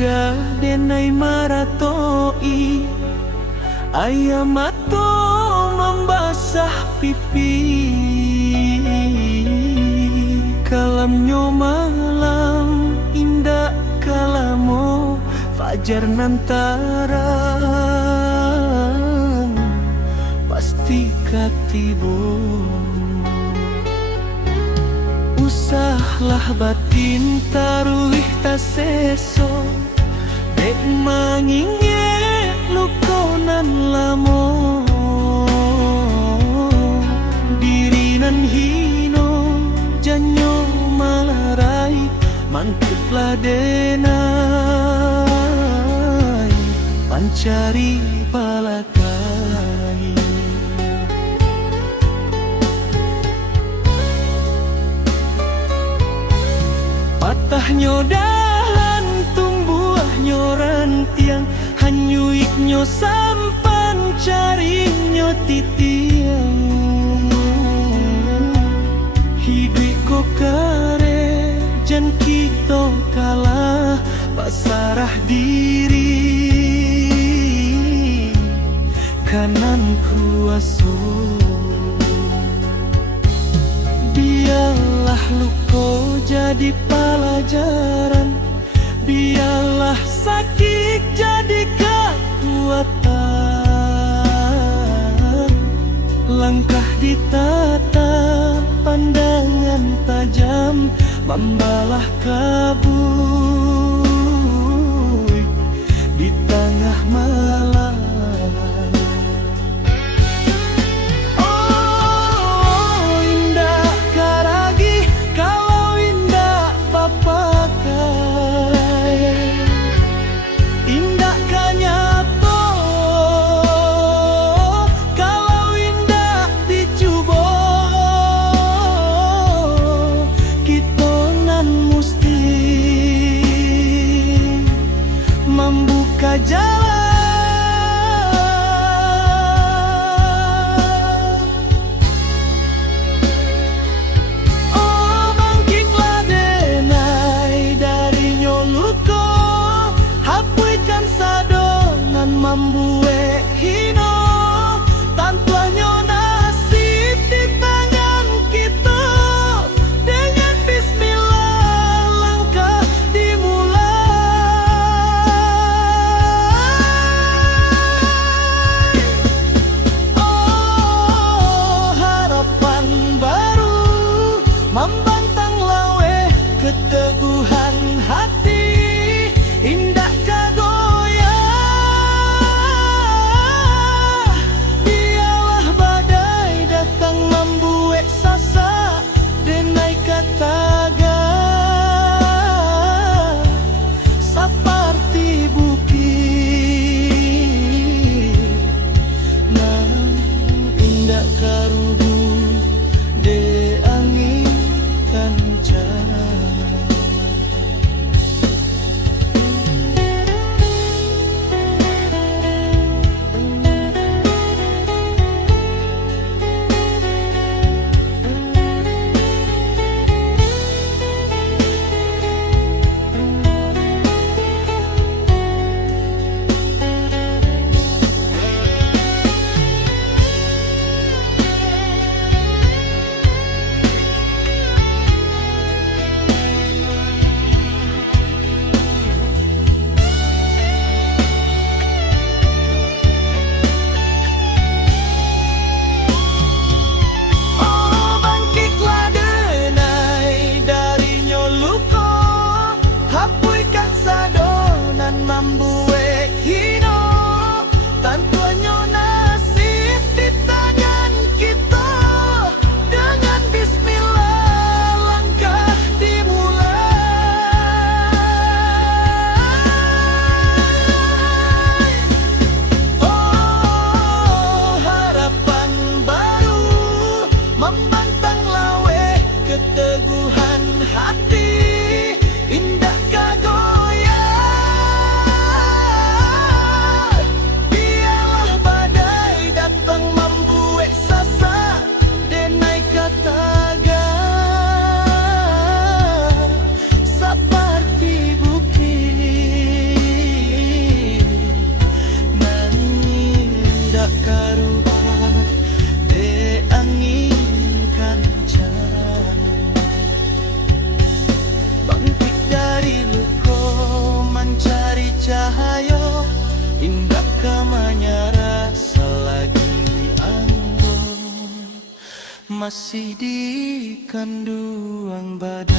Sudah denai maratoi ayam atau membasah pipi. Kalamnya malam indah kalamu fajar nantarang pasti katibun. Usahlah batin taruih taseso dek manginge lukonan lamo dirinan hino janyo malarai mangkutlah denai pancari palakai. Patahnya dahan tumbuhnya rantiang hanyuiknya sampan carinyo titiang. Hidup ko kare jan kita kalah pasarah diri kanan kuaso. Biarlah luko jadi pelajaran, biarlah sakit jadi kekuatan. Langkah ditata pandangan tajam membalah kabut di tengah malam. Membuka jalan. Oh bangkitlah denai dari nyoluko, hapuikan sadongan membuat hino. Tantuannya nasib di tangan kita, dengan bismillah langkah dimulai. Membantang lawe keteguhan hati, indah kagoyah. Biarlah badai datang membuat sasa denai kataga seperti bukit nan indah karudu de angin kencang. karubat de angin kancang. Bangkit dari luko mencari cahaya, indah kamanyara selagi anggun masih di kanduang badan.